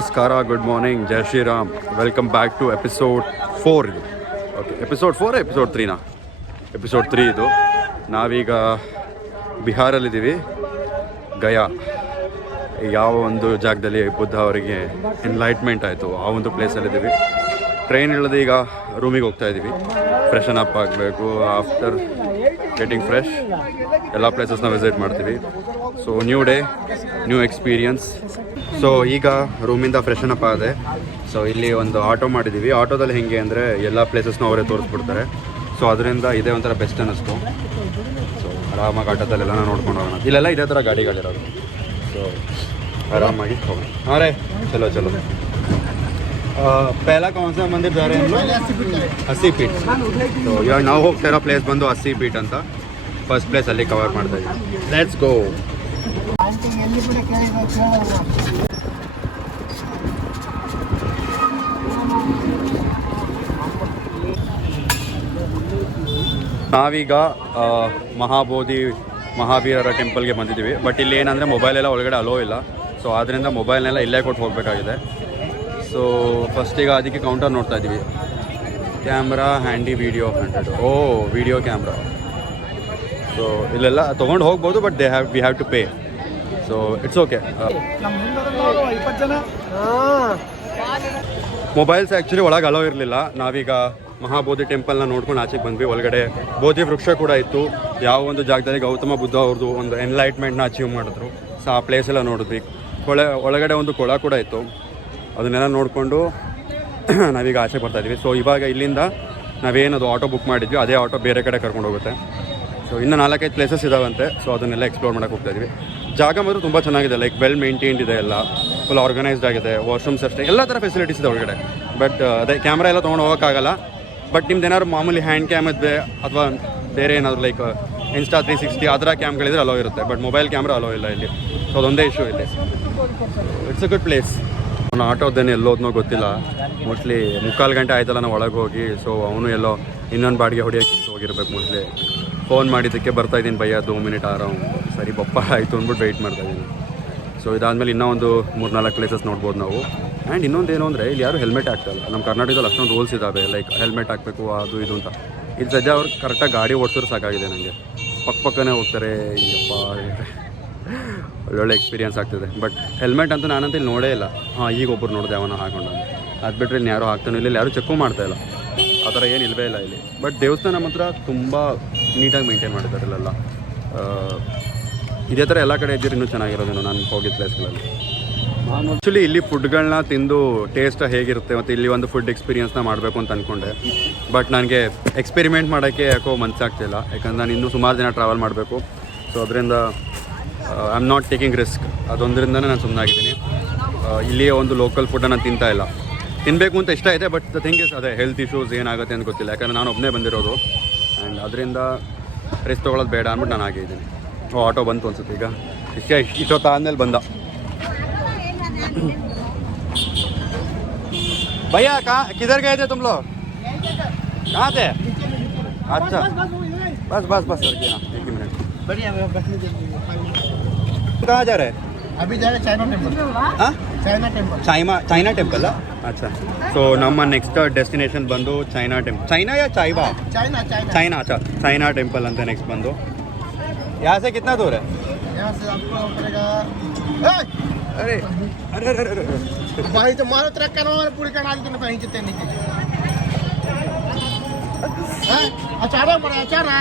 ನಮಸ್ಕಾರ, good morning, ಜೈ Shriram. Welcome back to episode 4 ಇದು. ಓಕೆ, ಎಪಿಸೋಡ್ 4 ಎಪಿಸೋಡ್ 3ನಾ? ಎಪಿಸೋಡ್ 3 ಇದು. ನಾವೀಗ ಬಿಹಾರಲ್ಲಿದ್ದೀವಿ, ಗಯಾ. ಯಾವ ಒಂದು ಜಾಗದಲ್ಲಿ ಬುದ್ಧ ಅವರಿಗೆ ಎನ್ಲೈಟ್ಮೆಂಟ್ ಆಯಿತು ಆ ಒಂದು ಪ್ಲೇಸಲ್ಲಿದ್ದೀವಿ. ಟ್ರೈನ್ ಇಳಿದು ಈಗ ರೂಮಿಗೆ ಹೋಗ್ತಾ ಇದ್ದೀವಿ. ಫ್ರೆಶನ್ ಅಪ್ ಆಗಬೇಕು. ಆಫ್ಟರ್ ಗೆಟಿಂಗ್ ಫ್ರೆಶ್ ಎಲ್ಲ ಪ್ಲೇಸಸ್ನ ವಿಸಿಟ್ ಮಾಡ್ತೀವಿ. So new day, new experience. So ಈಗ ರೂಮಿಂದ ಫ್ರೆಶನ್ ಅಪ್ ಆದೆ. ಸೊ ಇಲ್ಲಿ ಒಂದು ಆಟೋ ಮಾಡಿದ್ದೀವಿ. ಆಟೋದಲ್ಲಿ ಹೆಂಗೆ ಅಂದರೆ ಎಲ್ಲ ಪ್ಲೇಸಸ್ನ ಅವರೇ ತೋರಿಸ್ಬಿಡ್ತಾರೆ. ಸೊ ಅದರಿಂದ ಇದೇ ಒಂಥರ ಬೆಸ್ಟ್ ಅನ್ನಿಸ್ತು. ಸೊ ಆರಾಮಾಗಿ ಆಟೋದಲ್ಲೆಲ್ಲ ನೋಡ್ಕೊಂಡು ಹೋಗೋಣ. ಇಲ್ಲೆಲ್ಲ ಇದೇ ಥರ ಗಾಡಿಗಳಿರೋದು. ಸೊ ಆರಾಮಾಗಿ ಹೋಗೋಣ. ಹಾಂ ರೇ, ಚಲೋ ಚಲೋ. ಪೆಹ್ಲಾ ಕೌನ್ ಸಾ ಮಂದಿರ್ ಜಾ ರೇ ಹಮ್ ಲೋಗ್? 80 ಫೀಟ್. ಸೊ ಇವಾಗ ನಾವು ಹೋಗ್ತಾ ಇರೋ ಪ್ಲೇಸ್ ಬಂದು 80 ಫೀಟ್ ಅಂತ. ಫಸ್ಟ್ ಪ್ಲೇಸ್ ಅಲ್ಲಿ ಕವರ್ ಮಾಡ್ತಾ ಇದ್ದೀವಿ. Let's go. ನಾವೀಗ ಮಹಾವೀರರ ಟೆಂಪಲ್ಗೆ ಬಂದಿದ್ದೀವಿ. ಬಟ್ ಇಲ್ಲಿ ಏನಂದರೆ ಮೊಬೈಲೆಲ್ಲ ಒಳಗಡೆ ಅಲೋ ಇಲ್ಲ. ಸೊ ಆದ್ದರಿಂದ ಮೊಬೈಲ್ನೆಲ್ಲ ಇಲ್ಲೇ ಕೊಟ್ಟು ಹೋಗಬೇಕಾಗಿದೆ. ಸೊ ಫಸ್ಟಿಗೆ ಅದಕ್ಕೆ ಕೌಂಟರ್ ನೋಡ್ತಾ ಇದ್ದೀವಿ. Camera handy video 100. Video camera. So ಇಲ್ಲೆಲ್ಲ ತೊಗೊಂಡು ಹೋಗ್ಬೋದು, but we have to pay. So it's okay. Mobiles actually ಒಳಗೆ ಅಲೋ ಇರಲಿಲ್ಲ. ನಾವೀಗ ಮಹಾಬೋಧಿ ಟೆಂಪಲ್ನ ನೋಡ್ಕೊಂಡು ಆಚೆಗೆ ಬಂದ್ವಿ. ಒಳಗಡೆ ಬೋಧಿ ವೃಕ್ಷ ಕೂಡ ಇತ್ತು. ಯಾವ ಒಂದು ಜಾಗದಲ್ಲಿ ಗೌತಮ ಬುದ್ಧ ಅವ್ರದ್ದು ಒಂದು ಎನ್ಲೈಟ್ಮೆಂಟ್ನ ಅಚೀವ್ ಮಾಡಿದ್ರು. ಸೊ ಆ ಪ್ಲೇಸ್ ಎಲ್ಲ ನೋಡಿದ್ವಿ. ಒಳಗಡೆ ಒಂದು ಕೊಳ ಕೂಡ ಇತ್ತು. ಅದನ್ನೆಲ್ಲ ನೋಡಿಕೊಂಡು ನಾವೀಗ ಆಚೆಗೆ ಬರ್ತಾಯಿದ್ವಿ. ಸೊ ಇವಾಗ ಇಲ್ಲಿಂದ ನಾವೇನದು ಆಟೋ ಬುಕ್ ಮಾಡಿದ್ವಿ, ಅದೇ ಆಟೋ ಬೇರೆ ಕಡೆ ಕರ್ಕೊಂಡು ಹೋಗುತ್ತೆ. ಸೊ ಇನ್ನು 4-5 ಪ್ಲೇಸಸ್ ಇದಾವಂತೆ. ಸೊ ಅದನ್ನೆಲ್ಲ ಎಕ್ಸ್ಪ್ಲೋರ್ ಮಾಡೋಕ್ಕೆ ಹೋಗ್ತಾಯಿದ್ವಿ. ಜಾಗ ಮಾತ್ರ ತುಂಬ ಚೆನ್ನಾಗಿದೆ. ಲೈಕ್ ವೆಲ್ ಮೇಂಟೈನ್ಡ್ ಇದೆ, ಎಲ್ಲ ಫುಲ್ ಆರ್ಗನೈಸ್ಡ್ ಆಗಿದೆ. ವಾಶ್ರೂಮ್ಸ್ ಅಷ್ಟೇ, ಎಲ್ಲ ಥರ ಫೆಸಿಲಿಟೀಸ್ ಇದೆ ಒಳಗಡೆ. ಬಟ್ ಅದೇ ಕ್ಯಾಮ್ರಾ ಎಲ್ಲ ತೊಗೊಂಡು ಹೋಗೋಕ್ಕಾಗಲ್ಲ. ಬಟ್ ನಿಮ್ದು ಏನಾದ್ರು ಮಾಮೂಲಿ ಹ್ಯಾಂಡ್ ಕ್ಯಾಮ್ ಇದ್ದರೆ ಅಥವಾ ಬೇರೆ ಏನಾದರೂ ಲೈಕ್ ಇನ್ಸ್ಟಾ 360 ಆ ಥರ ಕ್ಯಾಮ್ಗಳಿದ್ರೆ ಅಲೋ ಇರುತ್ತೆ. ಬಟ್ ಮೊಬೈಲ್ ಕ್ಯಾಮ್ರಾ ಅಲೋ ಇಲ್ಲ ಇಲ್ಲಿ. ಸೊ ಅದೊಂದೇ ಇಶ್ಯೂ ಇಲ್ಲಿ. It's a good place. ಅವನು ಆಟೋದೇನು ಎಲ್ಲೋದ್ನೋ ಗೊತ್ತಿಲ್ಲ. ಮೋಸ್ಟ್ಲಿ 3/4 ಗಂಟೆ ಆಯ್ತಲ್ಲ ನಾವು ಒಳಗೆ ಹೋಗಿ. ಸೊ ಅವನು ಎಲ್ಲೋ ಇನ್ನೊಂದು ಬಾಡಿಗೆ ಹೊಡಿಯೋಕ್ಕೆ ಹೋಗಿರ್ಬೇಕು ಮೋಸ್ಟ್ಲಿ. ಫೋನ್ ಮಾಡಿದ್ದಕ್ಕೆ ಬರ್ತಾಯಿದ್ದೀನಿ ಭಯ್ಯ 2 ಮಿನಿಟ್ ಆರಾಮ್. ಸರಿ ಬಪ್ಪ ಆಯಿತು ಅಂದ್ಬಿಟ್ಟು ವೆಯ್ಟ್ ಮಾಡ್ತಾಯಿದ್ದೀನಿ. ಸೊ ಇದಾದಮೇಲೆ ಇನ್ನೂ ಒಂದು 3-4 ಪ್ಲೇಸಸ್ ನೋಡ್ಬೋದು ನಾವು. ಆ್ಯಂಡ್ ಇನ್ನೊಂದು ಏನು ಅಂದರೆ ಇಲ್ಲಿ ಯಾರು ಹೆಲ್ಮೆಟ್ ಹಾಕ್ತಾಯಿಲ್ಲ. ನಮ್ಮ ಕರ್ನಾಟಕದಲ್ಲಿ ಅಷ್ಟೊಂದು ರೂಲ್ಸ್ ಇದ್ದಾವೆ, ಲೈಕ್ ಹೆಲ್ಮೆಟ್ ಹಾಕಬೇಕು ಅದು ಇದು ಅಂತ. ಇಲ್ಲಿ ಸದ್ಯ ಅವ್ರು ಕರೆಕ್ಟಾಗಿ ಗಾಡಿ ಓಡಿಸಿದ್ರು ಸಾಕಾಗಿದೆ ನನಗೆ. ಪಕ್ಕನೇ ಹೋಗ್ತಾರೆ. ಅಪ್ಪ ಒಳ್ಳೊಳ್ಳೆ ಎಕ್ಸ್ಪೀರಿಯನ್ಸ್ ಆಗ್ತಿದೆ. ಬಟ್ ಹೆಲ್ಮೆಟ್ ಅಂತೂ ನಾನಂತ ಇಲ್ಲಿ ನೋಡೇ ಇಲ್ಲ. ಈಗ ಒಬ್ಬರು ನೋಡಿದೆ, ಅವನ ಹಾಕೊಂಡು. ಅದು ಬಿಟ್ಟರೆ ಇಲ್ಲಿ ಯಾರು ಹಾಕ್ತಾನೋ ಇಲ್ಲಿ ಯಾರು ಚೆಕ್ಕು ಮಾಡ್ತಾಯಿಲ್ಲ. ಆ ಥರ ಏನು ಇಲ್ಲವೇ ಇಲ್ಲ ಇಲ್ಲಿ. ಬಟ್ ದೇವಸ್ಥಾನ ಮಾತ್ರ ತುಂಬ ನೀಟಾಗಿ ಮೇಂಟೈನ್ ಮಾಡಿದ್ದಾರೆ ಇಲ್ಲೆಲ್ಲ. ಇದೇ ಥರ ಎಲ್ಲ ಕಡೆ ಇದ್ದಿರು ಇನ್ನೂ ಚೆನ್ನಾಗಿರೋದೇನೋ ನಾನು ಹೋಗಿದ್ದ ಪ್ಲೇಸ್ಗಳಲ್ಲಿ. ನಾನು ಆ್ಯಕ್ಚುಲಿ ಇಲ್ಲಿ ಫುಡ್ಗಳನ್ನ ತಿಂದು ಟೇಸ್ಟ್ ಹೇಗಿರುತ್ತೆ ಮತ್ತು ಇಲ್ಲಿ ಒಂದು ಫುಡ್ ಎಕ್ಸ್ಪೀರಿಯನ್ಸ್ನ ಮಾಡಬೇಕು ಅಂತ ಅಂದ್ಕೊಂಡೆ. ಬಟ್ ನನಗೆ ಎಕ್ಸ್ಪೆರಿಮೆಂಟ್ ಮಾಡೋಕ್ಕೆ ಯಾಕೋ ಮನಸ್ಸಾಗ್ತಿಲ್ಲ. ಯಾಕಂದ್ರೆ ನಾನು ಇನ್ನೂ ಸುಮಾರು ದಿನ ಟ್ರಾವೆಲ್ ಮಾಡಬೇಕು. ಸೊ ಅದರಿಂದ I am not taking risk. ಅದೊಂದರಿಂದನೇ ನಾನು ಸುಮ್ಮನಾಗಿದ್ದೀನಿ. ಇಲ್ಲಿಯೇ ಒಂದು ಲೋಕಲ್ ಫುಡ್ಡನ್ನು ತಿಂತಾ ಇಲ್ಲ. ತಿನ್ನಬೇಕು ಅಂತ ಇಷ್ಟ ಇದೆ. ಬಟ್ ದ ಥಿಂಗ್ ಇಸ್ ಅದೇ ಹೆಲ್ತ್ ಇಶ್ಯೂಸ್ ಏನಾಗುತ್ತೆ ಅಂತ ಗೊತ್ತಿಲ್ಲ. ಯಾಕಂದರೆ ನಾನು ಒಬ್ಬನೇ ಬಂದಿರೋದು. ಆ್ಯಂಡ್ ಅದರಿಂದ ರಿಸ್ಕ್ ತೊಗೊಳ್ಳೋದು ಬೇಡ ಅಂದ್ಬಿಟ್ಟು ನಾನು ಆಗಿದ್ದೀನಿ. ಆಟೋ ಬಂತು ಅನ್ಸುತ್ತೆ ಈಗ. ಇಷ್ಟೊತ್ತಾದ್ಮೇಲೆ ಬಂದ. भैया कहाँ किधर गए थे तुम लोग? कहाँ थे? अच्छा बस बस बस सर क्या 1 मिनट. कहाँ जा रहे हैं? अभी जा रहे चाइना टेम्पल. हाँ चाइना टेम्पल. अच्छा. ಸೊ ನಮ್ಮ ನೆಕ್ಸ್ಟ್ ಡೆಸ್ಟಿನೇಷನ್ ಬಂದು ಚೈನಾ ಟೆಂಪಲ್. ಚೈನಾ ಯಾ ಚಾಯ್ವಾ? ಚೈನಾ. अच्छा ಚೈನಾ ಟೆಂಪಲ್ ಅಂತ ನೆಕ್ಸ್ಟ್ ಬಂದು. यहाँ से कितना दूर है? यहाँ से आपको पड़ेगा. अरे अरे अरे अरे भाई तो मारो ट्रक करो और पूरी कड़ा के नहीं चलते नीचे. अचारा बड़ा अचारा.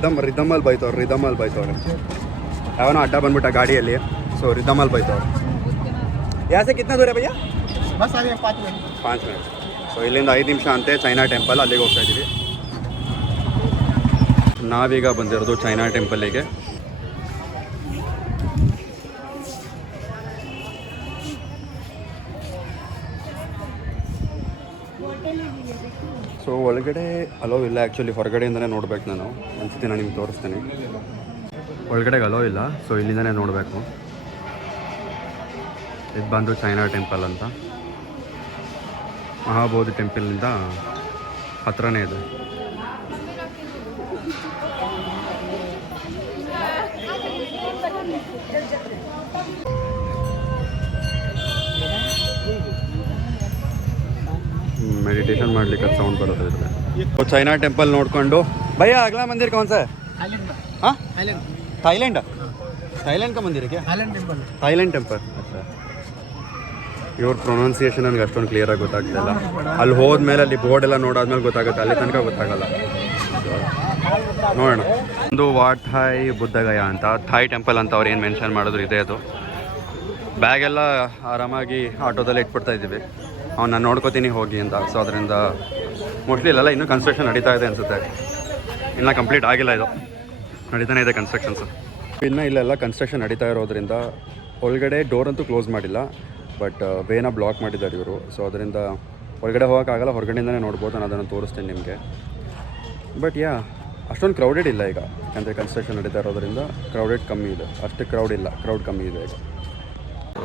ರಿದಮಲ್ಲಿ ಬೈತವ್ರೆ. ಯಾವನೋ ಅಡ್ಡ ಬಂದ್ಬಿಟ್ಟ ಗಾಡಿಯಲ್ಲಿ. ಸೊ ರಿದಮಲ್ಲಿ ಬೈತವ್ರೆ. ಯಾಸೆ ಕಿತ್ನಾ ದೂರ ಭಯ್ಯ? ಬಸ್ ಆಗಿ 5 ಮಿನಿಟ್. ಸೊ ಇಲ್ಲಿಂದ 5 ನಿಮಿಷ ಅಂತೆ ಚೈನಾ ಟೆಂಪಲ್. ಅಲ್ಲಿಗೆ ಹೋಗ್ತಾ ಇದ್ದೀವಿ. ನಾವೀಗ ಬಂದಿರೋದು ಚೈನಾ ಟೆಂಪಲ್ಲಿಗೆ. ಸೊ ಒಳಗಡೆ ಅಲೋ ಇಲ್ಲ ಆ್ಯಕ್ಚುಲಿ. ಹೊರಗಡೆಯಿಂದನೇ ನೋಡ್ಬೇಕು ನಾನು. ಒಂದ್ಸತಿ ನಾನು ನಿಮ್ಗೆ ತೋರಿಸ್ತೀನಿ. ಒಳಗಡೆಗೆ ಅಲೋ ಇಲ್ಲ. ಸೊ ಇಲ್ಲಿಂದನೇ ನೋಡಬೇಕು. ಇದು ಬಂದು ಚೈನಾ ಟೆಂಪಲ್ ಅಂತ. ಮಹಾಬೋಧಿ ಟೆಂಪಲ್ನಿಂದ ಹತ್ರನೇ ಇದೆ. ಮೆಡಿಟೇಷನ್ ಮಾಡ್ಲಿಕ್ಕೆ ಸೌಂಡ್ ಬರುತ್ತೆ. ಚೈನಾ ಟೆಂಪಲ್ ನೋಡಿಕೊಂಡು ಭಯ್ಯ ಅಗला मंदिर कौन सा है? हाँ थाईलैंड थाईलैंड का मंदिर है क्या? Thailand temple. अच्छा ಇವ್ರ ಪ್ರೊನೌನ್ಸಿಯೇಷನ್ ನನಗೆ ಅಷ್ಟೊಂದು ಕ್ಲಿಯರಾಗಿ ಗೊತ್ತಾಗ್ತಿಲ್ಲ. ಅಲ್ಲಿ ಹೋದ್ಮೇಲೆ ಅಲ್ಲಿ ಬೋರ್ಡ್ ಎಲ್ಲ ನೋಡಾದ್ಮೇಲೆ ಗೊತ್ತಾಗುತ್ತೆ, ಅಲ್ಲಿ ತನಕ ಗೊತ್ತಾಗಲ್ಲ. ನೋಡೋಣ. ಒಂದು ವಾಟ್ ಥಾಯ್ ಬುದ್ಧಗಯ ಅಂತ ಥಾಯ್ ಟೆಂಪಲ್ ಅಂತ ಅವ್ರು ಏನು ಮೆನ್ಷನ್ ಮಾಡಿದ್ರು ಇದೆ ಅದು. ಬ್ಯಾಗೆಲ್ಲ ಆರಾಮಾಗಿ ಆಟೋದಲ್ಲೇ ಇಟ್ಬಿಡ್ತಾ ಇದ್ದೀವಿ. ಅವ್ನು ನಾನು ನೋಡ್ಕೋತೀನಿ ಹೋಗಿ ಅಂತ. ಸೊ ಅದರಿಂದ ಮೋಸ್ಟ್ಲಿ ಇಲ್ಲೆಲ್ಲ ಇನ್ನೂ ಕನ್ಸ್ಟ್ರಕ್ಷನ್ ನಡೀತಾ ಇದೆ ಅನಿಸುತ್ತೆ. ಇನ್ನೂ ಕಂಪ್ಲೀಟ್ ಆಗಿಲ್ಲ, ಇದು ನಡೀತಾನೆ ಇದೆ ಕನ್ಸ್ಟ್ರಕ್ಷನ್ಸು. ಇನ್ನು ಇಲ್ಲೆಲ್ಲ ಕನ್ಸ್ಟ್ರಕ್ಷನ್ ನಡೀತಾ ಇರೋದ್ರಿಂದ ಒಳಗಡೆ ಡೋರ್ ಅಂತೂ ಕ್ಲೋಸ್ ಮಾಡಿಲ್ಲ, ಬಟ್ ವೇನ ಬ್ಲಾಕ್ ಮಾಡಿದ್ದಾರೆ ಇವರು. ಸೊ ಅದರಿಂದ ಹೊರಗಡೆ ಹೋಗೋಕ್ಕಾಗಲ್ಲ, ಹೊರಗಡೆಯಿಂದನೇ ನೋಡ್ಬೋದು. ನಾನು ಅದನ್ನು ತೋರಿಸ್ತೀನಿ ನಿಮಗೆ. ಬಟ್ ಅಷ್ಟೊಂದು ಕ್ರೌಡೆಡ್ ಇಲ್ಲ ಈಗ, ಯಾಕಂದರೆ ಕನ್ಸ್ಟ್ರಕ್ಷನ್ ನಡೀತಾ ಇರೋದ್ರಿಂದ ಕ್ರೌಡೆಡ್ ಕಮ್ಮಿ ಇದೆ. ಅಷ್ಟು ಕ್ರೌಡ್ ಇಲ್ಲ, ಕ್ರೌಡ್ ಕಮ್ಮಿ ಇದೆ ಈಗ. ಸೊ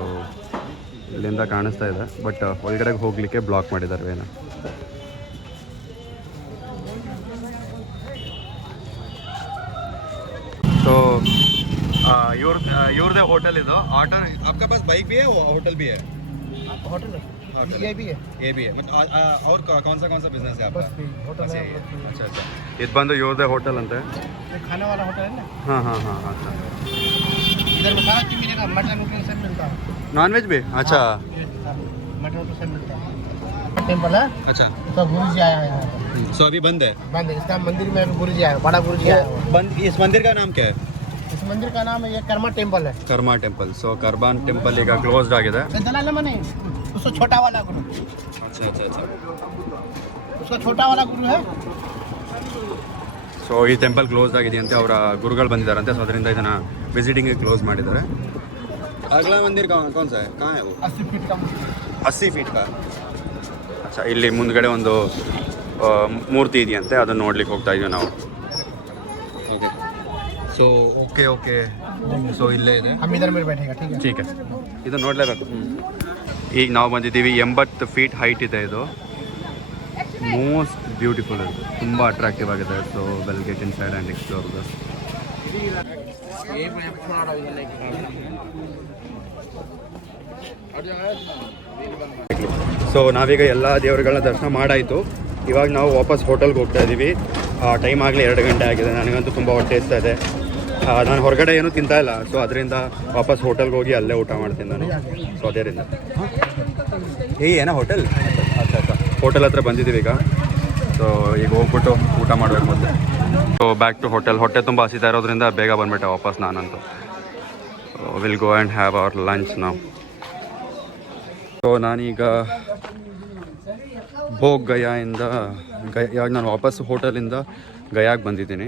ಇಲ್ಲಿಂದ ಕಾಣಿಸ್ತಾ ಇದೆ, ಬಟ್ ಒಳಗಡೆಗೆ ಹೋಗಲಿಕ್ಕೆ ಬ್ಲಾಕ್ ಮಾಡಿದ್ದಾರೆ ವೇನ. तो इव्रदे होटल इदो ऑटो आपका पास बाइक भी है होटल भी है? होटल ये भी है मतलब और कौन सा बिजनेस है आपका? होटल है. अच्छा अच्छा ಇದು ಬಂದು ಇವ್ರದೇ ಹೋಟೆಲ್ ಅಂತೆ. खाने वाला होटल है ना. हाँ अच्छा. इधर में सारा चीज मिलेगा, मटन वटन सब मिलता है. नॉन वेज भी? अच्छा मटन वटन सब मिलता है. टेंपल है. अच्छा तो गुरुजी आया है यहाँ पर. सो अभी बंद है? बंद है. इसका मंदिर में गुरुजी आया, बड़ा गुरुजी आया है. बंद. इस मंदिर का नाम क्या है? इस मंदिर का नाम है ये कर्मा टेंपल है. कर्मा टेंपल. सो कर्बान टेंपल ಈಗ ಕ್ಲೋಸ್ಡ್ ಆಗಿದೆ. दलाल मने उसका छोटा वाला गुरु. अच्छा उसका छोटा वाला गुरु है. ಸೊ ಈ ಟೆಂಪಲ್ ಕ್ಲೋಸ್ ಆಗಿದೆಯಂತೆ, ಅವರ ಗುರುಗಳು ಬಂದಿದ್ದಾರಂತೆ. ಸೊ ಅದರಿಂದ ಇದನ್ನು ವಿಸಿಟಿಂಗ್ಗೆ ಕ್ಲೋಸ್ ಮಾಡಿದ್ದಾರೆ. ಅಗಲಾ ಮಂದಿರ್ ಕೌನ್ ಸಾ ಹೈ? ಕहाँ है वो? 80 फीट का. 80 ಫೀಟ್ का. ಅಚ್ಚಾ, ಇಲ್ಲಿ ಮುಂದ್ಗಡೆ ಒಂದು ಮೂರ್ತಿ ಇದೆಯಂತೆ, ಅದನ್ನು ನೋಡ್ಲಿಕ್ಕೆ ಹೋಗ್ತಾ ಇದೀವಿ ನಾವು. ಓಕೆ ಸೊ ಓಕೆ ಸೊ ಇಲ್ಲೇ ಇದೆ. हम इधर में बैठेगा. ठीक है. ಇದನ್ನು ನೋಡಲೇಬೇಕು. ಈಗ ನಾವು ಬಂದಿದ್ದೀವಿ. 80 ಫೀಟ್ ಹೈಟ್ ಇದೆ ಇದು. ಮೋಸ್ಟ್ ಬ್ಯೂಟಿಫುಲ್ ಇದು, ತುಂಬ ಅಟ್ರಾಕ್ಟಿವ್ ಆಗಿದೆ. So well get in side and explore this. So ನಾವೀಗ ಎಲ್ಲ ದೇವರುಗಳನ್ನ ದರ್ಶನ ಮಾಡಾಯಿತು. ಇವಾಗ ನಾವು ವಾಪಸ್ ಹೋಟೆಲ್ಗೆ ಹೋಗ್ತಾ ಇದ್ದೀವಿ. ಟೈಮ್ ಆಗಲಿ 2 ಗಂಟೆ ಆಗಿದೆ. ನನಗಂತೂ ತುಂಬ ಹೊಟ್ಟೆ ಇಸ್ತಾ ಇದೆ. ನಾನು ಹೊರಗಡೆ ಏನೂ ತಿಂತಾ ಇಲ್ಲ. ಸೊ ಅದರಿಂದ ವಾಪಸ್ ಹೋಟೆಲ್ಗೆ ಹೋಗಿ ಅಲ್ಲೇ ಊಟ ಮಾಡ್ತೀನಿ ನಾನು. ಸೊ ಅದರಿಂದ ಏನೋ ಹೋಟೆಲ್ अच्छा ಹೋಟೆಲ್ ಹತ್ರ ಬಂದಿದ್ದೀವಿ ಈಗ. ಸೊ ಈಗ ಹೋಗ್ಬಿಟ್ಟು ಊಟ ಮಾಡಬೇಕು ಮೊದಲು. So back to hotel. ಹೊಟ್ಟೆ ತುಂಬ ಹಸಿತಾ ಇರೋದ್ರಿಂದ ಬೇಗ ಬಂದುಬಿಟ್ಟೆ ವಾಪಸ್ ನಾನಂತೂ. Will go and have our lunch ನಾವು. ಸೊ ನಾನೀಗ ಭೋಗ್ ಗಯಾಯಿಂದ ಇವಾಗ ನಾನು ವಾಪಸ್ ಹೋಟೆಲಿಂದ ಗಯಾಗೆ ಬಂದಿದ್ದೀನಿ,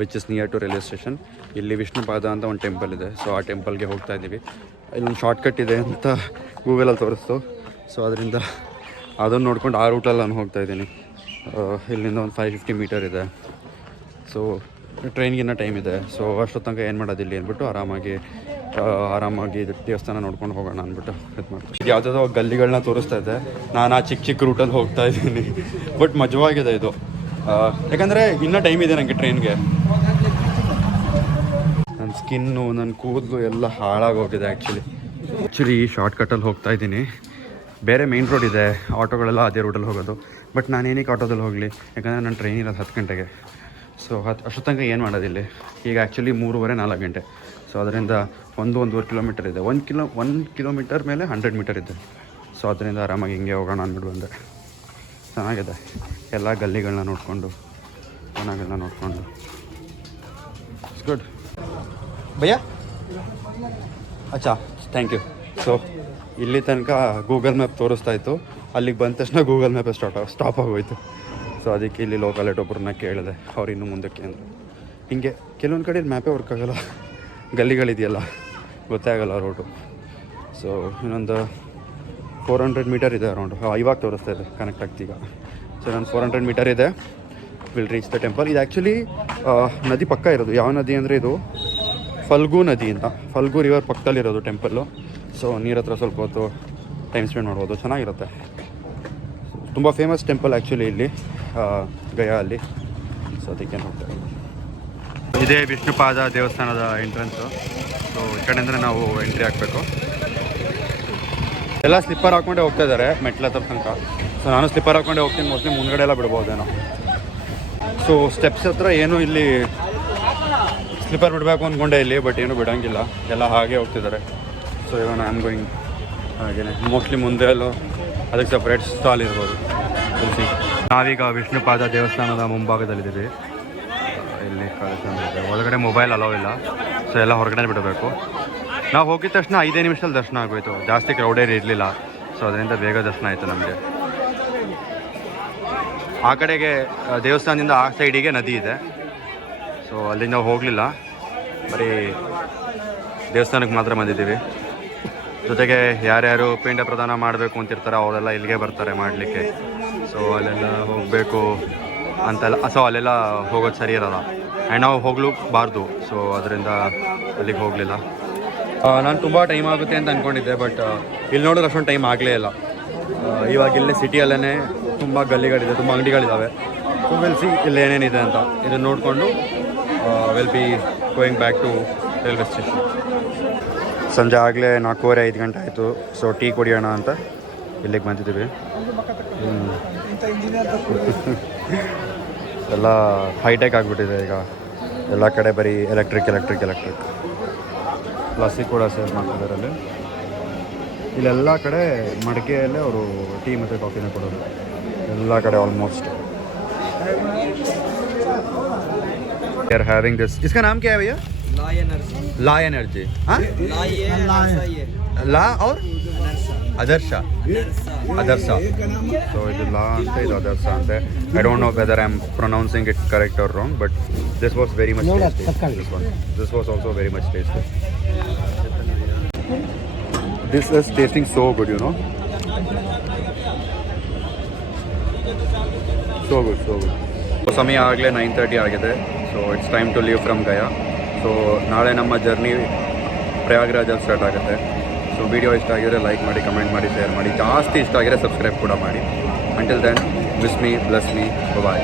which is near to railway station. ಇಲ್ಲಿ ವಿಷ್ಣುಪಾದ ಅಂತ ಒಂದು ಟೆಂಪಲ್ ಇದೆ. ಸೊ ಆ ಟೆಂಪಲ್ಗೆ ಹೋಗ್ತಾ ಇದ್ದೀವಿ. ಇಲ್ಲೊಂದು ಶಾರ್ಟ್ಕಟ್ ಇದೆ ಅಂತ ಗೂಗಲಲ್ಲಿ ತೋರಿಸ್ತು. ಸೊ ಅದರಿಂದ ಅದನ್ನು ನೋಡ್ಕೊಂಡು ಆ ರೂಟಲ್ಲಿ ನಾನು ಹೋಗ್ತಾ ಇದ್ದೀನಿ. ಇಲ್ಲಿಂದ ಒಂದು 550 ಮೀಟರ್ ಇದೆ. ಸೊ ಟ್ರೈನ್ಗಿನ್ನ ಟೈಮ್ ಇದೆ. ಸೊ ಅಷ್ಟೊತ್ತು ತನಕ ಏನು ಮಾಡೋದಿಲ್ಲ ಅಂದ್ಬಿಟ್ಟು ಆರಾಮಾಗಿ ದೇವಸ್ಥಾನ ನೋಡ್ಕೊಂಡು ಹೋಗೋಣ ಅಂದ್ಬಿಟ್ಟು ಇದು ಮಾಡ್ತೀನಿ. ಇದು ಯಾವುದಾದ್ರು ಗಲ್ಲಿಗಳನ್ನ ತೋರಿಸ್ತಾ ಇದೆ. ನಾನು ಆ ಚಿಕ್ಕ ರೂಟಲ್ಲಿ ಹೋಗ್ತಾ ಇದ್ದೀನಿ. ಬಟ್ ಮಜವಾಗಿದೆ ಇದು, ಯಾಕಂದರೆ ಇನ್ನೂ ಟೈಮ್ ಇದೆ ನನಗೆ ಟ್ರೈನ್ಗೆ. ನನ್ನ ಸ್ಕಿನ್ನು, ನನ್ನ ಕೂದಲು ಎಲ್ಲ ಹಾಳಾಗೋಗಿದೆ ಆ್ಯಕ್ಚುಲಿ ಈ ಶಾರ್ಟ್ಕಟ್ಟಲ್ಲಿ ಹೋಗ್ತಾ ಇದ್ದೀನಿ. ಬೇರೆ ಮೇನ್ ರೋಡ್ ಇದೆ, ಆಟೋಗಳೆಲ್ಲ ಅದೇ ರೂಟಲ್ಲಿ ಹೋಗೋದು. ಬಟ್ ನಾನೇನಕ್ಕೆ ಆಟೋದಲ್ಲಿ ಹೋಗಲಿ, ಯಾಕಂದರೆ ನನ್ನ ಟ್ರೈನ್ ಇರೋದು 10 ಗಂಟೆಗೆ. ಸೊ ಅಷ್ಟು ತನಕ ಏನು ಮಾಡೋದಿಲ್ಲ. ಈಗ ಆ್ಯಕ್ಚುಲಿ 3-4 ಗಂಟೆ. ಸೊ ಅದರಿಂದ 1-1.5 ಕಿಲೋಮೀಟರ್ ಇದೆ. 1 ಕಿಲೋಮೀಟರ್ ಮೇಲೆ 100 ಮೀಟರ್ ಇದೆ. ಸೊ ಅದರಿಂದ ಆರಾಮಾಗಿ ಹಿಂಗೆ ಹೋಗೋಣ ಅಂದ್ಬಿಟ್ಟು ಬಂದೆ. ಚೆನ್ನಾಗಿದೆ, ಎಲ್ಲ ಗಲ್ಲಿಗಳನ್ನ ನೋಡಿಕೊಂಡು ಚೆನ್ನಾಗೆಲ್ಲ ನೋಡಿಕೊಂಡು. ಇಟ್ಸ್ ಗುಡ್ ಭಯ್ಯ. ಅಚ್ಚಾ, ಥ್ಯಾಂಕ್ ಯು. ಸೊ ಇಲ್ಲಿ ತನಕ ಗೂಗಲ್ ಮ್ಯಾಪ್ ತೋರಿಸ್ತಾ ಇತ್ತು. ಅಲ್ಲಿಗೆ ಬಂದ ತಕ್ಷಣ ಗೂಗಲ್ ಮ್ಯಾಪೇ ಸ್ಟಾಪ್ ಆಗೋಯ್ತು. ಸೊ ಅದಕ್ಕೆ ಇಲ್ಲಿ ಲೋಕಲ್ ಒಬ್ಬರನ್ನ ಕೇಳಿದೆ, ಅವ್ರು ಇನ್ನೂ ಮುಂದಕ್ಕೆ ಅಂದರು. ಹೀಗೆ ಕೆಲವೊಂದು ಕಡೆ ಮ್ಯಾಪೇ ವರ್ಕ್ ಆಗೋಲ್ಲ, ಗಲ್ಲಿಗಳಿದೆಯಲ್ಲ ಗೊತ್ತೇ ಆಗೋಲ್ಲ ರೋಡು. ಸೊ ಇನ್ನೊಂದು 400 ಮೀಟರ್ ಇದೆ ಅರೌಂಡ್. ಇವಾಗ ತೋರಿಸ್ತಾ ಇದೆ, ಕನೆಕ್ಟ್ ಆಗ್ತೀಗ. ಸೊ ನಾನು 400 ಮೀಟರ್ ಇದೆ, ವಿಲ್ ರೀಚ್ ದ ಟೆಂಪಲ್. ಇದು ಆ್ಯಕ್ಚುಲಿ ನದಿ ಪಕ್ಕ ಇರೋದು. ಯಾವ ನದಿ ಅಂದರೆ ಇದು ಫಲ್ಗು ನದಿ ಅಂತ. Phalgu river ಪಕ್ಕದಲ್ಲಿರೋದು temple. ಸೊ ನೀರ ಹತ್ರ ಸ್ವಲ್ಪ ಹೊತ್ತು ಟೈಮ್ ಸ್ಪೆಂಡ್ ಮಾಡ್ಬೋದು, ಚೆನ್ನಾಗಿರುತ್ತೆ. ತುಂಬ ಫೇಮಸ್ ಟೆಂಪಲ್ ಆ್ಯಕ್ಚುಲಿ ಇಲ್ಲಿ ಗಯಾ ಅಲ್ಲಿ. ಸೊ ಅದಕ್ಕೆ ಹೋಗ್ತಾರೆ. ಇದೇ ವಿಷ್ಣುಪಾದ ದೇವಸ್ಥಾನದ ಎಂಟ್ರೆನ್ಸು. ಸೊ ಈ ಕಡೆಯಿಂದ ನಾವು ಎಂಟ್ರಿ ಹಾಕಬೇಕು. ಎಲ್ಲ ಸ್ಲಿಪ್ಪರ್ ಹಾಕ್ಕೊಂಡೆ ಹೋಗ್ತಾ ಇದ್ದಾರೆ ಮೆಟ್ಲ ಹತ್ರ ತನಕ. ಸೊ ನಾನು ಸ್ಲಿಪ್ಪರ್ ಹಾಕ್ಕೊಂಡೆ ಹೋಗ್ತೀನಿ, ಮೋಸ್ಟ್ಲಿ ಮುಂದ್ಗಡೆ ಎಲ್ಲ ಬಿಡ್ಬೋದೇನೋ. ಸೊ ಸ್ಟೆಪ್ಸ್ ಹತ್ರ ಏನು ಇಲ್ಲಿ ಸ್ಲಿಪ್ಪರ್ ಬಿಡಬೇಕು ಅಂದ್ಕೊಂಡೆ ಇಲ್ಲಿ, ಬಟ್ ಏನೂ ಬಿಡೋಂಗಿಲ್ಲ, ಎಲ್ಲ ಹಾಗೆ ಹೋಗ್ತಿದ್ದಾರೆ. So even I am going ಹಾಗೇನೆ. ಮೋಸ್ಟ್ಲಿ ಮುಂದೆ ಎಲ್ಲೋ ಅದಕ್ಕೆ ಸಪ್ರೇಟ್ ಸ್ಟಾಲ್ ಇರ್ಬೋದು. ತುಳಸಿ ನಾವೀಗ ವಿಷ್ಣುಪಾದ ದೇವಸ್ಥಾನದ ಮುಂಭಾಗದಲ್ಲಿದ್ದೀವಿ. ಇಲ್ಲಿ ಕಳಿಸಿದೆ ಒಳಗಡೆ ಮೊಬೈಲ್ ಅಲೋ ಇಲ್ಲ, ಸೊ ಎಲ್ಲ ಹೊರಗಡೆ ಬಿಡಬೇಕು. ನಾವು ಹೋಗಿದ ತಕ್ಷಣ 5 ನಿಮಿಷದಲ್ಲಿ ದರ್ಶನ ಆಗೋಯ್ತು, ಜಾಸ್ತಿ ಕ್ರೌಡೇಡ್ ಇರಲಿಲ್ಲ. ಸೊ ಅದರಿಂದ ಬೇಗ ದರ್ಶನ ಆಯಿತು ನಮಗೆ. ಆ ಕಡೆಗೆ ದೇವಸ್ಥಾನದಿಂದ ಆ ಸೈಡಿಗೆ ನದಿ ಇದೆ, ಸೊ ಅಲ್ಲಿಂದ ಹೋಗಲಿಲ್ಲ, ಬರೀ ದೇವಸ್ಥಾನಕ್ಕೆ ಮಾತ್ರ ಬಂದಿದ್ದೀವಿ. ಜೊತೆಗೆ ಯಾರ್ಯಾರು ಪಿಂಡ ಪ್ರದಾನ ಮಾಡಬೇಕು ಅಂತಿರ್ತಾರೆ ಅವರೆಲ್ಲ ಇಲ್ಲಿಗೆ ಬರ್ತಾರೆ ಮಾಡಲಿಕ್ಕೆ. ಸೊ ಅಲ್ಲೆಲ್ಲ ಹೋಗಬೇಕು ಅಂತೆಲ್ಲ, ಸೊ ಅಲ್ಲೆಲ್ಲ ಹೋಗೋದು ಸರಿ ಇರೋಲ್ಲ, ಆ್ಯಂಡ್ ನಾವು ಹೋಗಲೂಬಾರ್ದು. ಸೊ ಅದರಿಂದ ಅಲ್ಲಿಗೆ ಹೋಗಲಿಲ್ಲ. ನಾನು ತುಂಬ ಟೈಮ್ ಆಗುತ್ತೆ ಅಂತ ಅಂದ್ಕೊಂಡಿದ್ದೆ, ಬಟ್ ಇಲ್ಲಿ ನೋಡಿದ್ರೆ ಅಷ್ಟೊಂದು ಟೈಮ್ ಆಗಲೇ ಇಲ್ಲ. ಇವಾಗ ಇಲ್ಲೇ ಸಿಟಿಯಲ್ಲೇ ತುಂಬ ಗಲ್ಲಿಗಳಿದೆ, ತುಂಬ ಅಂಗಡಿಗಳಿದ್ದಾವೆ. ಸೊ ವಿಲ್ ಸಿ ಇಲ್ಲಿ ಏನೇನಿದೆ ಅಂತ. ಇದನ್ನು ನೋಡಿಕೊಂಡು will be going back to railway station. ಸಂಜೆ ಆಗಲೇ 4:45 ಗಂಟೆ ಆಯಿತು. ಸೊ ಟೀ ಕುಡಿಯೋಣ ಅಂತ ಇಲ್ಲಿಗೆ ಬಂದಿದ್ದೀವಿ. ಎಲ್ಲ ಹೈಟೆಕ್ ಆಗಿಬಿಟ್ಟಿದೆ ಈಗ, ಎಲ್ಲ ಕಡೆ ಬರೀ ಎಲೆಕ್ಟ್ರಿಕ್. ಪ್ಲಾಸ್ಟಿಕ್ ಕೂಡ ಸೇವ್ ಮಾಡ್ತಿದ್ದಾರೆ ಅಲ್ಲಿ. ಇಲ್ಲೆಲ್ಲ ಕಡೆ ಮಡಿಕೆಯಲ್ಲೇ ಅವರು ಟೀ ಮತ್ತು ಕಾಫಿನ ಕೊಡೋದು, ಎಲ್ಲ ಕಡೆ almost. They are having this. इसका नाम क्या है भैया? ला एनर्जी. हाँ, ला और ಅದರ್ಶಾ. ಸೊ ಇದು ಲಾ ಅಂತ, ಇದು ಅದರ್ಶ ಅಂತೆ. I don't know whether I am pronouncing it correct or wrong, but this was very much tasty. This was also very much tasty. This is tasting so good, you know, so good. ಸಮಯ ಆಗಲೇ 9:30 ಆಗಿದೆ. So it's time to leave from Gaya. So ನಾಳೆ ನಮ್ಮ journey ಪ್ರಯಾಗ್ರಾಜಲ್ಲಿ start ಆಗುತ್ತೆ. So video ಇಷ್ಟ ಆಗಿದ್ರೆ like ಮಾಡಿ, ಕಮೆಂಟ್ ಮಾಡಿ, ಶೇರ್ ಮಾಡಿ. ಜಾಸ್ತಿ ಇಷ್ಟ ಆಗಿದ್ರೆ ಸಬ್ಸ್ಕ್ರೈಬ್ ಕೂಡ ಮಾಡಿ. Until then, wish me, bless me, ಬಾಯ್.